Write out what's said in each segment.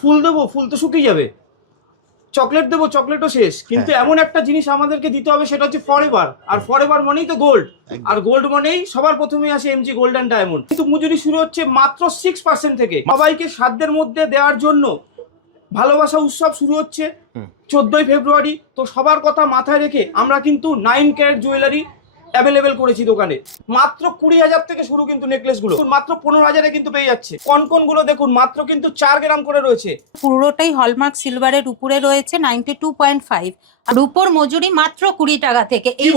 ফুল দেবো, ফুল তো শুকিয়ে যাবে। চকলেট দেবো, চকলেটও শেষ। কিন্তু এমন একটা জিনিস আমাদেরকে দিতে হবে, সেটা হচ্ছে ফরএভার। আর ফরএভার মানেই তো গোল্ড, আর গোল্ড মানেই সবার প্রথমে আসে এমজি গোল্ড অ্যান্ড ডায়মন্ড। কিন্তু মজুরি শুরু হচ্ছে মাত্র 6% থেকে। সবাইকে সাধ্যের মধ্যে দেওয়ার জন্য ভালোবাসা উৎসব শুরু হচ্ছে 14ই ফেব্রুয়ারি। তো সবার কথা মাথায় রেখে আমরা কিন্তু 9 ক্যারেট জুয়েলারি অ্যাভেলেবেল করেছি দোকানে। মাত্র 20,000 থেকে শুরু কিন্তু নেকলেসগুলো, মাত্র 15,000-এ কিন্তু পেয়ে যাচ্ছে। কনকনগুলো দেখুন মাত্র কিন্তু 4 গ্রাম করে রয়েছে। পুরোটাই হলমার্ক সিলভারের উপরে রয়েছে 92.5। আর উপর মজুরি মাত্র 20 টাকা থেকে। এই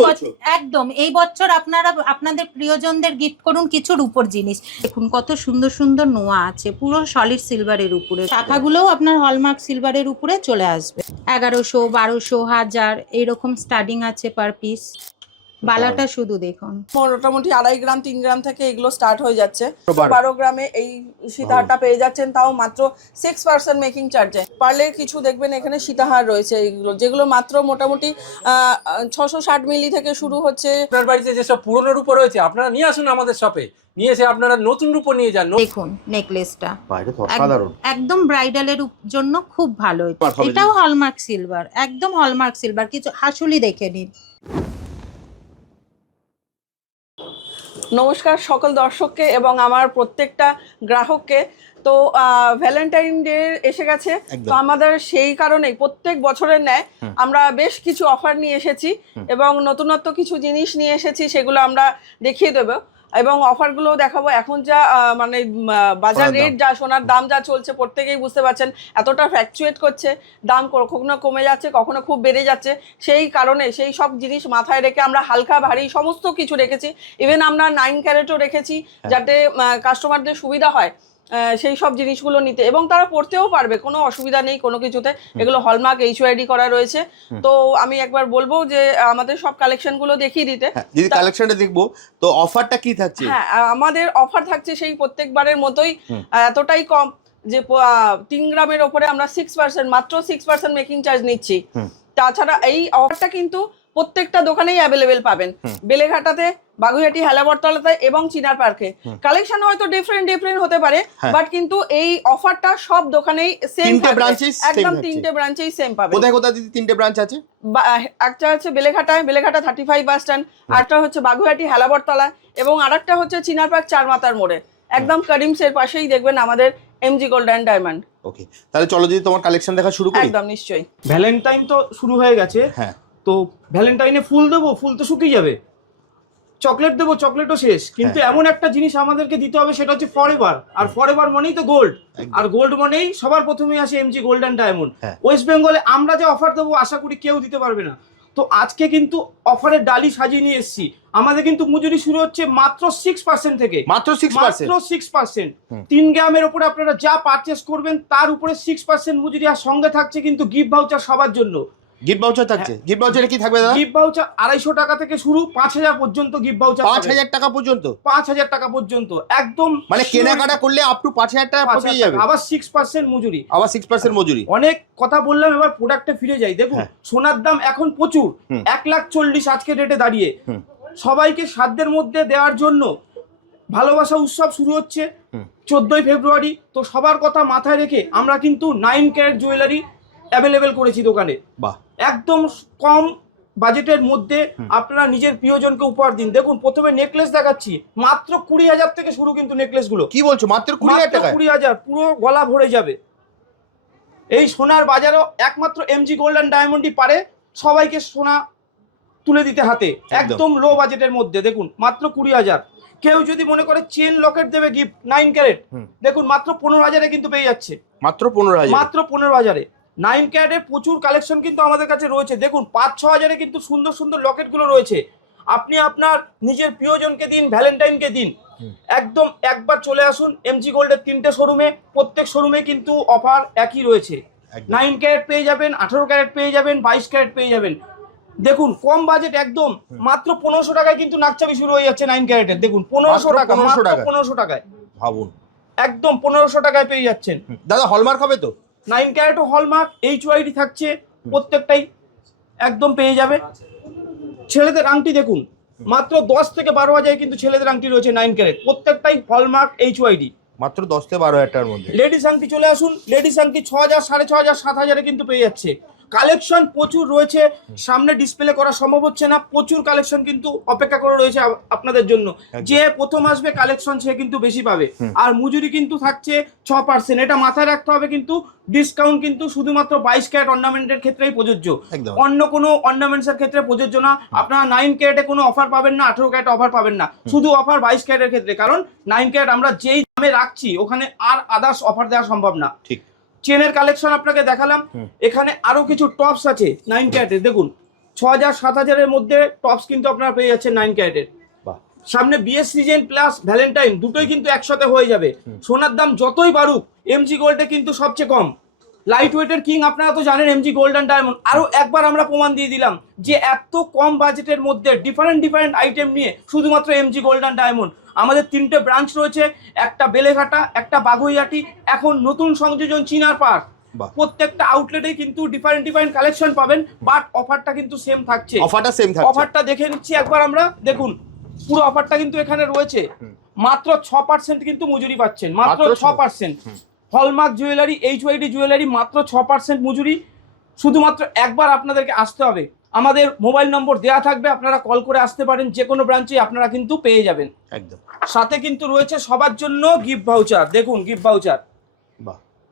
একদম এই বছর আপনারা আপনাদের প্রিয়জনদের গিফট করুন কিছু রূপোর জিনিস। দেখুন কত সুন্দর সুন্দর নোয়া আছে, পুরো সলিড সিলভারের উপরে। শাখাগুলোও আপনার হলমার্ক সিলভারের উপরে চলে আসবে। 1100, 1200, 1000 এইরকম স্টার্টিং আছে পার পিস। বালাটা শুধু দেখুন, মোটামুটি 2.5 গ্রাম 3 গ্রাম থেকে এগুলো স্টার্ট হয়ে যাচ্ছে। 12 গ্রামে এই সীতাহারটা পেয়ে যাচ্ছেন, তাও মাত্র 6% মেকিং চার্জে। পারলে কিছু দেখবেন এখানে সীতাহার রয়েছে এইগুলো, যেগুলো মাত্র মোটামুটি 660 মিলি থেকে শুরু হচ্ছে। আপনার বাড়িতে যেসব পুরনো রূপো রয়েছে আপনারা নিয়ে আসুন আমাদের শপে, নিয়ে এসে আপনারা নতুন রূপো নিয়ে যান। দেখুন নেকলেসটা একদম ব্রাইডালের জন্য খুব ভালো। এটাও হলমার্ক সিলভার, একদম হলমার্ক সিলভার। কিছু হাসুলি দেখে নিন। নমস্কার সকল দর্শককে এবং আমার প্রত্যেকটা গ্রাহককে। তো ভ্যালেন্টাইন ডে এসে গেছে, তো আমাদের সেই কারণেই প্রত্যেক বছরের ন্যায় আমরা বেশ কিছু অফার নিয়ে এসেছি এবং নতুনত্ব কিছু জিনিস নিয়ে এসেছি, সেগুলো আমরা দেখিয়ে দেবো এবং অফারগুলো দেখাবো। এখন যা মানে বাজার রেট, যা সোনার দাম যা চলছে, প্রত্যেকেই বুঝতে পারছেন এতটা ফ্ল্যাকচুয়েট করছে, দাম কখনো কমে যাচ্ছে, কখনো খুব বেড়ে যাচ্ছে। সেই কারণে সেই সব জিনিস মাথায় রেখে আমরা হালকা ভারী সমস্ত কিছু রেখেছি। ইভেন আমরা 9 ক্যারেটও রেখেছি, যাতে কাস্টমারদের সুবিধা হয় সেই সব জিনিসগুলো নিতে, এবং তারা পড়তেও পারবে, কোনো অসুবিধা নেই কোনো কিছুতে। এগুলো হলমার্ক HYD করা রয়েছে। তো আমি একবার বলবো যে আমাদের সব কালেকশনগুলো দেখিয়ে দিতে। যদি কালেকশনটা দেখবো তো অফারটা কি থাকছে? হ্যাঁ, আমাদের অফার থাকছে সেই প্রত্যেকবারের মতোই, এতটাই কম যে 3 গ্রামের ওপরে আমরা 6%, মাত্র 6% মেকিং চার্জ নিচ্ছি। তাছাড়া এই অফারটা কিন্তু প্রত্যেকটা দোকানেই অ্যাভেলেবেল পাবেন, বেলেঘাটাতে, বাগুইহাটি, হেলাবরতলাতে এবং চিনার পার্কে। কালেকশন হয়তো ডিফারেন্ট হতে পারে, বাট কিন্তু এই অফারটা সব দোকানেই সেম থাকবে, একদম 3টে ব্রাঞ্চেই সেম পাবেন। কোথায় কোথায় দিদি 3টে ব্রাঞ্চ আছে? একটা হচ্ছে বেলেঘাটা 35 বাস স্ট্যান্ড, আরেকটা হচ্ছে বাগুইহাটি হেলাবরতলা, এবং আরেকটা হচ্ছে চিনার পার্ক চারমাতার মোড়ে, একদম করিমসের পাশেই দেখবেন আমাদের এমজি গোল্ড অ্যান্ড ডায়মন্ড। ওকে, তাহলে চলো যদি তোমার কালেকশন দেখা শুরু করি। একদম নিশ্চয়ই। ভ্যালেন্টাইন তো শুরু হয়ে গেছে। হ্যাঁ, তো ভ্যালেন্টাইনে ফুল দেবো, ফুল তো শুকিয়ে যাবে। চকলেট দেবো, চকলেটও শেষ। কিন্তু এমন একটা জিনিস আমাদেরকে দিতে হবে, সেটা হচ্ছে ফরএভার। আর ফরএভার মানেই তো গোল্ড, আর গোল্ড মানেই সবার প্রথমে আসে MG gold and diamond. West বেঙ্গলে আমরা যে অফার দেবো আশা করি কেউ দিতে পারবে না। তো আজকে কিন্তু অফারের ডালি সাজিয়ে নিয়ে এসেছি। আমাদের কিন্তু মজুরি শুরু হচ্ছে মাত্র 6% থেকে। মাত্র 6%। 3 গ্রামের উপরে আপনারা যা পারচেস করবেন তার উপরে 6% মজুরি। আর সঙ্গে থাকছে কিন্তু গিফট ভাউচার সবার জন্য। গিফট ভাউচার থাকছে। গিফট ভাউচারে কি থাকবে দাদা? গিফট ভাউচার 250 টাকা থেকে শুরু, 5000 পর্যন্ত গিফট ভাউচার। 5000 টাকা পর্যন্ত? 5000 টাকা পর্যন্ত একদম, মানে কেনাকাটা করলে আপ টু 5000 টাকা পেয়ে যাবে। আবার 6% মজুরি, আবার 6% মজুরি। অনেক কথা বললাম, এবার প্রোডাক্টে ফিরে যাই। দেখুন সোনার দাম এখন প্রচুর, 1,40,000 আজকের রেটে দাঁড়িয়ে। সবাইকে সাধ্যের মধ্যে দেওয়ার জন্য ভালোবাসা উৎসব শুরু হচ্ছে 14ই ফেব্রুয়ারি। তো সবার কথা মাথায় রেখে আমরা কিন্তু 9 ক্যারেট জুয়েলারি অ্যাভেলেবেল করেছি দোকানে। বাহ, একদম কম বাজেটের মধ্যে আপনারা নিজের প্রিয়জনকে উপহার দিন। দেখুন প্রথমে নেকলেস দেখাচ্ছি, মাত্র 20,000 থেকে শুরু কিন্তু নেকলেস গুলো। কি বলছো? মাত্র 20,000 টাকা? 20,000, পুরো গলা ভরে যাবে। এই সোনার বাজারও একমাত্র এমজি গোল্ড অ্যান্ড ডায়মন্ডই পারে সবাইকে সোনা তুলে দিতে হাতে, একদম লো বাজেটের মধ্যে। দেখুন মাত্র 20,000। কেউ যদি মনে করে চেন লকেট দেবে গিফট 9 ক্যারেট, দেখুন মাত্র 15,000-এ কিন্তু পেয়ে যাচ্ছে। মাত্র 15,000? মাত্র 15,000-এ 9 ক্যারেটের প্রচুর কালেকশন কিন্তু আমাদের কাছে রয়েছে। দেখুন 5-6 হাজারে কিন্তু সুন্দর সুন্দর লকেটগুলো রয়েছে। আপনি আপনার নিজের প্রিয়জনকে দিন, ভ্যালেন্টাইনকে দিন। একদম একবার চলে আসুন এমজি গোল্ডের 3টে শোরুমে। প্রত্যেক শোরুমে কিন্তু অফার একই রয়েছে। 9 ক্যারেট পেয়ে যাবেন, 18 ক্যারেট পেয়ে যাবেন, 22 ক্যারেট পেয়ে যাবেন। দেখুন কম বাজেট একদম, মাত্র 1500 টাকায় কিন্তু নাকচাবি শুরু হয়ে যাচ্ছে 9 ক্যারেটের। দেখুন 1500 টাকা, মাত্র 1500 টাকায়, ভাবুন, একদম 1500 টাকায় পেয়ে যাচ্ছেন। দাদা হলমার্ক হবে তো? 9 ক্যারেটও হলমার্ক, HYD থাকছে প্রত্যেকটাই, একদম পেয়ে যাবে। ছেলেদের আংটি দেখুন মাত্র 10 থেকে 12 হাজারে কিন্তু ছেলেদের আংটি রয়েছে 9 ক্যারেট, প্রত্যেকটাই হলমার্ক HYD। মাত্র 10 থেকে 12 হাজার টাকার মধ্যে। লেডিস আংটি চলে আসুন, লেডিস আংটি 6,000, 6,500, 7,000-এ কিন্তু পেয়ে যাচ্ছে। কালেকশন প্রচুর রয়েছে, সামনে ডিসপ্লে করা সম্ভব হচ্ছে না, প্রচুর কালেকশন কিন্তু অপেক্ষা করে রয়েছে আপনাদের জন্য। যে প্রথম আসবে কালেকশন সে কিন্তু বেশি পাবে। আর মজুরি কিন্তু থাকছে 6%, এটা মাথায় রাখতে হবে। কিন্তু ডিসকাউন্ট কিন্তু শুধুমাত্র 22 ক্যারেট অর্নামেন্টের ক্ষেত্রেই প্রযোজ্য, অন্য কোনো অর্নামেন্টস এর ক্ষেত্রে প্রযোজ্য না। আপনারা 9 ক্যারেটে কোনো অফার পাবেন না, 18 ক্যারেটে অফার পাবেন না, শুধু অফার 22 ক্যারেটের ক্ষেত্রে। কারণ 9 ক্যারেট আমরা যেই দামে রাখছি ওখানে আর আদার্স অফার দেওয়া সম্ভব না। ঠিক। চেনের কালেকশন আপনাকে দেখালাম, এখানে আরো কিছু টপস আছে 9 ক্যারেটের। দেখুন 6,000, 7,000-এর মধ্যে টপস কিন্তু আপনারা পেয়ে যাচ্ছেন 9 ক্যারেটের। সামনে বিয়ের সিজন প্লাস ভ্যালেন্টাইন দুটোই কিন্তু একসাথে হয়ে যাবে। সোনার দাম যতই বাড়ুক, এমজি গোল্ডে কিন্তু সবচেয়ে কম। লাইট ওয়েটের কিং আপনারা তো জানেন এমজি গোল্ড অ্যান্ড ডায়মন্ড। আরো একবার আমরা প্রমাণ দিয়ে দিলাম যে এত কম বাজেটের মধ্যে ডিফারেন্ট আইটেম নিয়ে শুধুমাত্র এমজি গোল্ড অ্যান্ড ডায়মন্ড। আমাদের 3টে ব্রাঞ্চ রয়েছে, একটা বেলেঘাটা, একটা বাগুইয়াটি, এখন নতুন সংযোজন চিনার পার্ক। প্রত্যেকটা আউটলেটে কিন্তু ডিফারেন্ট কালেকশন পাবেন, বাট অফারটা কিন্তু সেম থাকছে। অফারটা সেম থাকছে। অফারটা দেখে নিচ্ছি একবার আমরা। দেখুন পুরো অফারটা কিন্তু এখানে রয়েছে। মাত্র 6% কিন্তু মজুরি পাচ্ছেন, মাত্র 6%। হলমার্ক জুয়েলারি, HYD জুয়েলারি, মাত্র 6% মজুরি। শুধুমাত্র একবার আপনাদেরকে আসতে হবে, আমাদের মোবাইল নম্বর দেওয়া থাকবে, আপনারা কল করে আসতে পারেন, যে কোনো ব্রাঞ্চে আপনারা কিন্তু পেয়ে যাবেন। একদম। সাথে কিন্তু রয়েছে সবার জন্য গিফট ভাউচার। দেখুন গিফট ভাউচার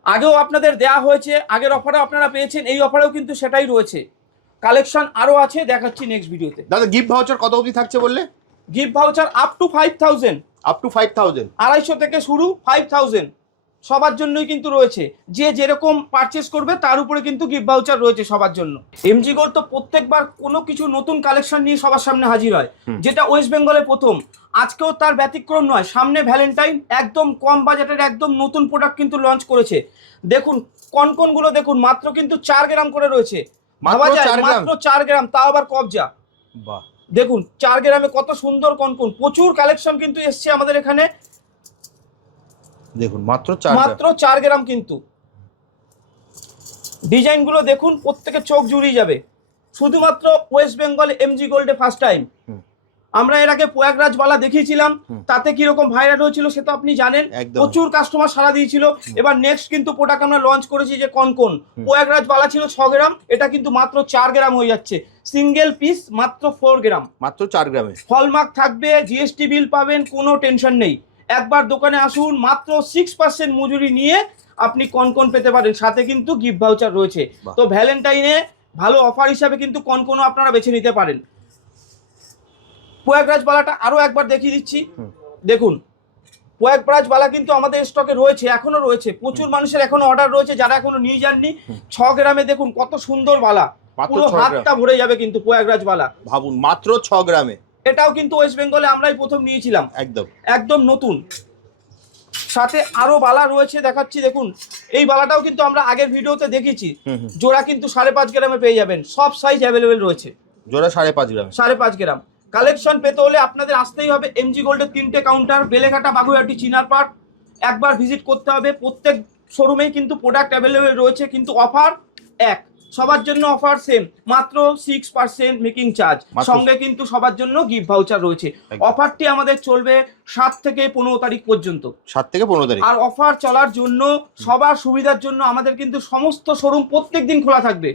আগেও আপনাদের দেয়া হয়েছে, আগের অফারে আপনারা পেয়েছেন, এই অফারেও কিন্তু সেটাই রয়েছে। কালেকশন আরো আছে, দেখাচ্ছি নেক্সট ভিডিওতে। দাদা গিফট ভাউচার কত অবধি থাকছে বললে? গিফট ভাউচার আপ টু 5,000, 250 থেকে শুরু, 5,000 সবার জন্যই কিন্তু রয়েছে। যে যেরকম পারচেস করবে তার উপরে কিন্তু গিফট ভাউচার রয়েছে সবার জন্য। এমজি গোল্ড তো প্রত্যেকবার কোনো কিছু নতুন কালেকশন নিয়ে সবার সামনে হাজির হয়, যেটা ওয়েস্ট বেঙ্গলে প্রথম। আজকেও তার ব্যতিক্রম নয়। সামনে ভ্যালেন্টাইন, একদম কম বাজেটের একদম নতুন প্রোডাক্ট কিন্তু লঞ্চ করেছে। দেখুন কনকনগুলো দেখুন, মাত্র কিন্তু 4 গ্রাম করে রয়েছে। ভাবা যায় মাত্র 4 গ্রাম, তাও আবার কবজা। বাহ, দেখুন 4 গ্রামে কত সুন্দর কনকন। প্রচুর কালেকশন কিন্তু এসছে আমাদের এখানে। দেখুন মাত্র 4 গ্রাম কিন্তু। ডিজাইনগুলো দেখুন, প্রত্যেকে চোখ জুড়িয়ে যাবে। শুধুমাত্র ওয়েস্ট বেঙ্গল এমজি গোল্ডে ফার্স্ট টাইম। আমরা এর আগে প্রয়াগরাজ বালা দেখিয়েছিলাম, তাতে কিরকম ভাইরাল হয়েছিল সে তো আপনি জানেন। প্রচুর কাস্টমার সাড়া দিয়েছিল। এবার নেক্সট কিন্তু প্রোডাক্ট আমরা লঞ্চ করেছি যে কনকন। প্রয়াগরাজ বালা ছিল 6 গ্রাম, এটা কিন্তু মাত্র 4 গ্রাম হয়ে যাচ্ছে। সিঙ্গেল পিস মাত্র 4 গ্রাম, মাত্র 4 গ্রামে। হলমার্ক থাকবে, জিএসটি বিল পাবেন, কোনো টেনশন নেই। একবার দোকানে আসুন, মাত্র 6% মজুরি নিয়ে আপনি কনকন পেতে পারেন। সাথে কিন্তু গিফট ভাউচার রয়েছে। তো ভ্যালেন্টাইনে ভালো অফার হিসাবে কিন্তু কনকনও আপনারা বেছে নিতে পারেন। প্রয়াগরাজ বালাটা আরো একবার দেখিয়ে দিচ্ছি। দেখুন প্রয়াগরাজ বালা কিন্তু আমাদের স্টকে রয়েছে, এখনো রয়েছে। প্রচুর মানুষের এখনো অর্ডার রয়েছে যারা এখনো নিয়ে যাননি। 6 গ্রামে দেখুন কত সুন্দর বালা, পুরো হাতটা ভরে যাবে কিন্তু প্রয়াগরাজ বালা। ভাবুন মাত্র 6 গ্রামে। এটাও কিন্তু ওয়েস্ট বেঙ্গলে আমরাই প্রথম নিয়েছিলাম, একদম নতুন। সাথে আরো বালা রয়েছে, দেখাচ্ছি। দেখুন এই বালাটাও কিন্তু আমরা আগের ভিডিওতে দেখিয়েছি। জোড়া কিন্তু 5.5 গ্রামে পেয়ে যাবেন, সব সাইজ অ্যাভেলেবেল রয়েছে। জোড়া 5.5 গ্রাম। 5.5 গ্রাম কালেকশন পেতে হলে আপনাদের আসতেই হবে এমজি গোল্ডের 3টে কাউন্টার, বেলেঘাটা, বাগুইয়াটি, চিনার পার্ক। একবার ভিজিট করতে হবে। প্রত্যেক শোরুমেই কিন্তু প্রোডাক্ট অ্যাভেলেবেল রয়েছে, কিন্তু অফার এক, সবার জন্য অফার সেম, মাত্র 6% মেকিং চার্জ, সঙ্গে কিন্তু সবার জন্য গিফট ভাউচার রয়েছে। অফারটি আমাদের চলবে 7 থেকে 15 তারিখ পর্যন্ত। 7 থেকে 15 তারিখ। আর অফার চলার জন্য সবার সুবিধার জন্য আমাদের কিন্তু সমস্ত শোরুম প্রত্যেক দিন খোলা থাকবে।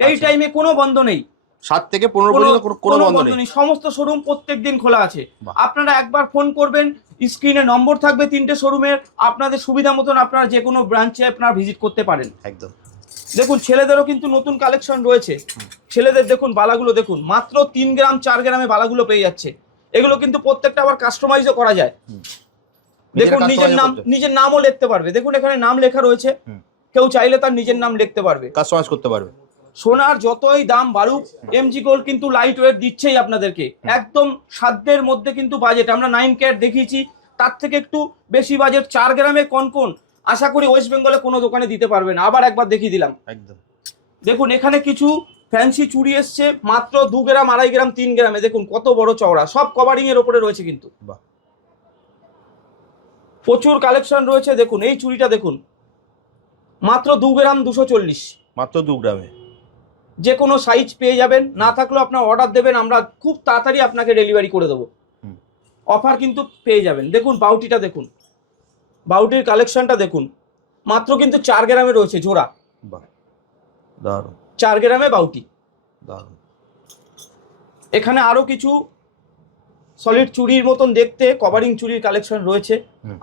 এই টাইমে কোনো বন্ধ নেই। 7 থেকে 15 পর্যন্ত কোনো বন্ধ নেই, সমস্ত শোরুম প্রত্যেক দিন খোলা আছে। আপনারা একবার ফোন করবেন, স্ক্রিনে নম্বর থাকবে 3টে শোরুমের, আপনাদের সুবিধা মতন আপনারা যে কোনো ব্রাঞ্চে আপনারা ভিজিট করতে পারেন। একদম। দেখুন ছেলেদেরও কিন্তু নতুন কালেকশন রয়েছে। ছেলেদের দেখুন বালাগুলো দেখুন, মাত্র 3 গ্রাম 4 গ্রামে বালাগুলো পেয়ে যাচ্ছে। এগুলো কিন্তু প্রত্যেকটা আবার কাস্টমাইজও করা যায়। দেখুন নিজের নামও লিখতে পারবে। দেখুন এখানে নাম লেখা রয়েছে, কেউ চাইলে তার নিজের নাম লিখতে পারবে, কাস্টমাইজ করতে পারবে। সোনার যতই দাম বাড়ুক, এমজি গোল্ড কিন্তু লাইট ওয়েট দিচ্ছেই আপনাদেরকে, একদম সাধ্যের মধ্যে কিন্তু বাজেট। আমরা 9 ক্যারেট দেখিয়েছি, তার থেকে একটু বেশি বাজেট 4 গ্রামে কনকন। আশা করি ওয়েস্ট বেঙ্গলে কোনো দোকানে দিতে পারবেন। আবার একবার দেখিয়ে দিলাম। একদম। দেখুন এখানে কিছু ফ্যান্সি চুড়ি এসছে, মাত্র 2 গ্রাম, 2.5 গ্রাম, 3 গ্রামে। দেখুন কত বড় চওড়া, সব কভারিং এর উপরে রয়েছে কিন্তু। প্রচুর কালেকশন রয়েছে। দেখুন এই চুড়িটা দেখুন, মাত্র 2 গ্রাম 240, মাত্র 2 গ্রামে। যে কোনো সাইজ পেয়ে যাবেন। না থাকলেও আপনার অর্ডার দেবেন, আমরা খুব তাড়াতাড়ি আপনাকে ডেলিভারি করে দেবো। অফার কিন্তু পেয়ে যাবেন। দেখুন বাউটিটা দেখুন, বাউটির কালেকশনটা দেখুন, মাত্র কিন্তু 4 গ্রামে রয়েছে জোড়া, বাহ, দারুণ 4 গ্রামে বাউটি। দারুণ। এখানে আরো কিছু সলিড চুড়ির মতন দেখতে কভারিং চুড়ির কালেকশন রয়েছে,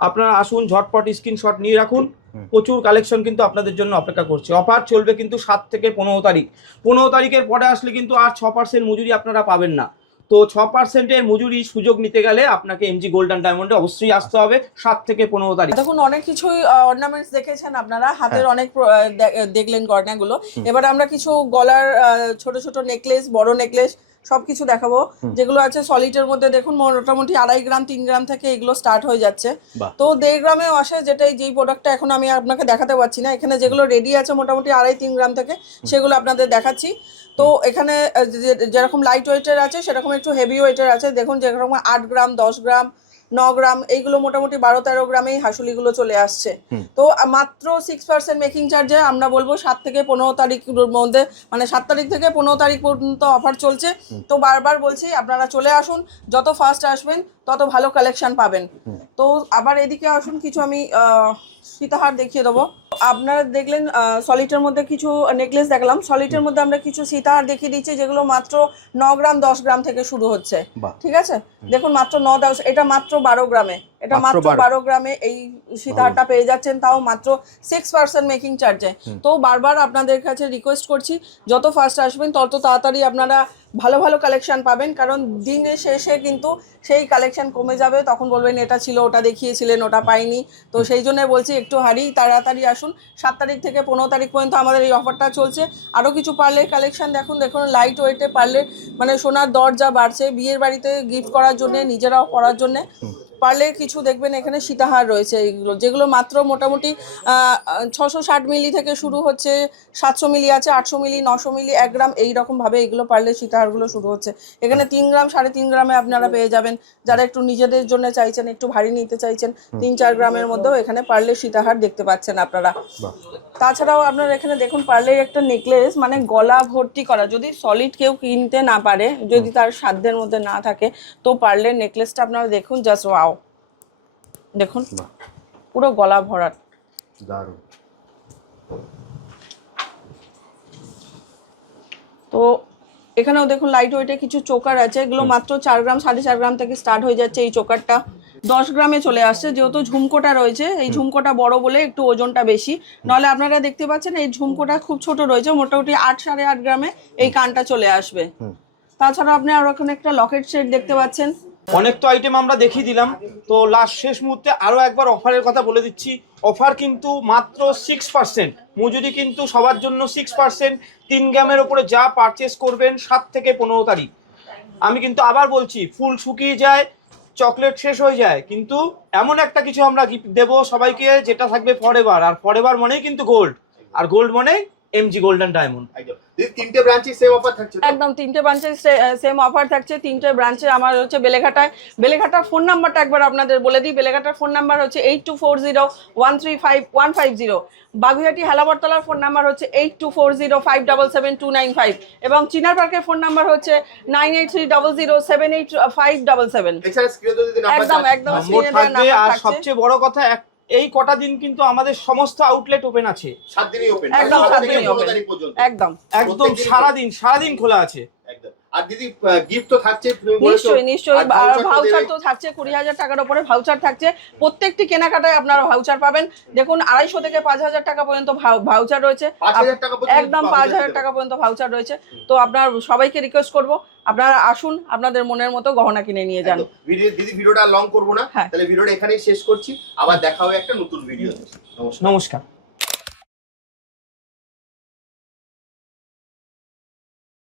আপনারা আসুন, ঝটপট স্ক্রিনশট নিয়ে রাখুন। প্রচুর কালেকশন কিন্তু আপনাদের জন্য অপেক্ষা করছে। অফার চলবে কিন্তু 7 থেকে 15 তারিখ। 15 তারিখের পরে আসলে কিন্তু আর 6% মজুরি আপনারা পাবেন না। তো 6%-এর মজুরি সুযোগ নিতে গেলে আপনাকে এমজি গোল্ড অ্যান্ড ডায়মন্ডে অবশ্যই আসতে হবে 7 থেকে 15 তারিখ। দেখুন অনেক কিছুই অর্নামেন্টস দেখেছেন আপনারা, হাতের অনেক দেখলেন গয়নাগুলো। এবার আমরা কিছু গলার ছোট ছোট নেকলেস, বড় নেকলেস সবকিছু দেখাবো, যেগুলো আছে সলিডের মধ্যে। দেখুন মোটামুটি 2.5 গ্রাম 3 গ্রাম থেকে এগুলো স্টার্ট হয়ে যাচ্ছে। তো 1.5 গ্রামেও আসে, যেটাই যেই প্রোডাক্টটা এখন আমি আপনাকে দেখাতে পারছি না। এখানে যেগুলো রেডি আছে মোটামুটি 2.5-3 গ্রাম থেকে, সেগুলো আপনাদের দেখাচ্ছি। তো এখানে যেরকম লাইট ওয়েটের আছে সেরকম একটু হেভি ওয়েটের আছে। দেখুন যেরকম 8 গ্রাম 10 গ্রাম 9 গ্রাম এইগুলো মোটামুটি 12-13 গ্রামেই হাসুলিগুলো চলে আসছে। তো মাত্র 6% মেকিং চার্জে আমরা বলবো 7 থেকে 15 তারিখের মধ্যে, মানে 7 তারিখ থেকে 15 তারিখ পর্যন্ত অফার চলছে। তো বারবার বলছি আপনারা চলে আসুন, যত ফাস্ট আসবেন তত ভালো কালেকশন পাবেন। তো আবার এদিকে আসুন, কিছু আমি সীতাহার দেখিয়ে দেবো। আপনারা দেখলেন সলিটের মধ্যে কিছু নেকলেস দেখলাম, সলিটের মধ্যে আমরা কিছু সীতাহার দেখিয়ে দিচ্ছি, যেগুলো মাত্র 9 গ্রাম 10 গ্রাম থেকে শুরু হচ্ছে। ঠিক আছে, দেখুন মাত্র 9-10, এটা মাত্র 12 গ্রামে, এটা মাত্র 12 গ্রামে এই সীতাহারটা পেয়ে যাচ্ছেন, তাও মাত্র 6% মেকিং চার্জে। তো বারবার আপনাদের কাছে রিকোয়েস্ট করছি, যত ফাস্ট আসবেন তত তাড়াতাড়ি আপনারা ভালো ভালো কালেকশন পাবেন, কারণ দিনের শেষে কিন্তু সেই কালেকশন কমে যাবে, তখন বলবেন এটা ছিল, ওটা দেখিয়েছিলেন, ওটা পাইনি। তো সেই জন্য বলছি একটু তাড়াতাড়ি আসুন। 7 তারিখ থেকে 15 তারিখ পর্যন্ত আমাদের এই অফারটা চলছে। আরও কিছু পার্লের কালেকশন দেখুন লাইট ওয়েটে পার্লের, মানে সোনার দরজা বাড়ছে, বিয়ের বাড়িতে গিফট করার জন্য, নিজেরাও পরার জন্য পার্লের কিছু দেখবেন এখানে সীতাহার রয়েছে, এইগুলো যেগুলো মাত্র মোটামুটি 660 মিলি থেকে শুরু হচ্ছে, 700 মিলি আছে, 800 মিলি, 900 মিলি, 1 গ্রাম, এইরকমভাবে এগুলো পার্লের সীতাহারগুলো শুরু হচ্ছে। এখানে 3 গ্রাম 3.5 গ্রামে আপনারা পেয়ে যাবেন, যারা একটু নিজেদের জন্য চাইছেন, একটু ভারী নিতে চাইছেন, 3-4 গ্রামের মধ্যেও এখানে পার্লের সীতাহার দেখতে পাচ্ছেন আপনারা। তাছাড়াও আপনারা এখানে দেখুন পার্লের একটা নেকলেস, মানে গলা ভর্তি করা, যদি সলিড কেউ কিনতে না পারে, যদি তার সাধ্যের মধ্যে না থাকে, তো পার্লের নেকলেসটা আপনারা দেখুন, জাস্ট ওয়াও, দেখুন পুরো গলা ভরাট, দারুণ। তো এখানেও দেখুন লাইট ওয়েটে কিছু চোকার আছে, এগুলো মাত্র 4 গ্রাম 4.5 গ্রাম থেকে স্টার্ট হয়ে যাচ্ছে। এই চোকারটা 10 গ্রামে চলে আসছে, যেহেতু ঝুমকোটা রয়েছে, এই ঝুমকোটা বড় বলে একটু ওজনটা বেশি, নাহলে আপনারা দেখতে পাচ্ছেন এই ঝুমকোটা খুব ছোট রয়েছে, মোটামুটি 8-8.5 গ্রামে এই কানটা চলে আসবে। তাছাড়া আপনি আরো এখন একটা লকেট সেট দেখতে পাচ্ছেন। অনেক তো আইটেম আমরা দেখিয়ে দিলাম, তো লাস্ট শেষ মুহূর্তে আরো একবার অফারের কথা বলে দিচ্ছি। অফার কিন্তু মাত্র 6%, মজুরি কিন্তু সবার জন্য 6%। 3 গ্রামের ওপরে যা পারচেস করবেন 7 থেকে 15 তারিখ। আমি কিন্তু আবার বলছি, ফুল শুকিয়ে যায়, চকলেট শেষ হয়ে যায়, কিন্তু এমন একটা কিছু আমরা গিফট দেবো সবাইকে, যেটা থাকবে ফরএভার। আর ফরএভার মানেই কিন্তু গোল্ড, আর গোল্ড মানে এমজি গোল্ড অ্যান্ড ডায়মন্ড। তিনটে ব্রাঞ্চে সেম অফার থাকছে, একদম 3টে ব্রাঞ্চে সেম অফার থাকছে। 3টে ব্রাঞ্চে আমার হচ্ছে বেলেঘাটায়। বেলেঘাটার ফোন নাম্বারটা একবার আপনাদের বলে দিই, বেলেঘাটার ফোন নাম্বার হচ্ছে 8240135150। বাগুইহাটি হালাবরতলার ফোন নাম্বার হচ্ছে 8240577295, এবং চিনার পার্কের ফোন নাম্বার হচ্ছে 9830078577। একদম একদম আর সবচেয়ে বড় কথা, এই কটা দিন কিন্তু আমাদের সমস্ত আউটলেট ওপেন আছে, 7 দিনই ওপেন, একদম 7 দিনই ওপেন, একদম একদম সারাদিন খোলা আছে। আর দিদি গিফট তো থাকছে, নিশ্চয়ই ভাউচার তো থাকছে, 20,000 টাকার উপরে ভাউচার থাকছে। প্রত্যেকটি কেনাকাটায় আপনারা ভাউচার পাবেন। দেখুন 250 থেকে 5,000 টাকা পর্যন্ত ভাউচার রয়েছে, একদম 5,000 টাকা পর্যন্ত ভাউচার রয়েছে। তো আপনার সবাইকে রিকোয়েস্ট করব, আপনারা আসুন, আপনাদের মনের মতো গহনা কিনে নিয়ে যান। দিদি ভিডিওটা লং করবো না, তাহলে ভিডিওটা এখানেই শেষ করছি, আবার দেখা হবে একটা নতুন ভিডিও। নমস্কার।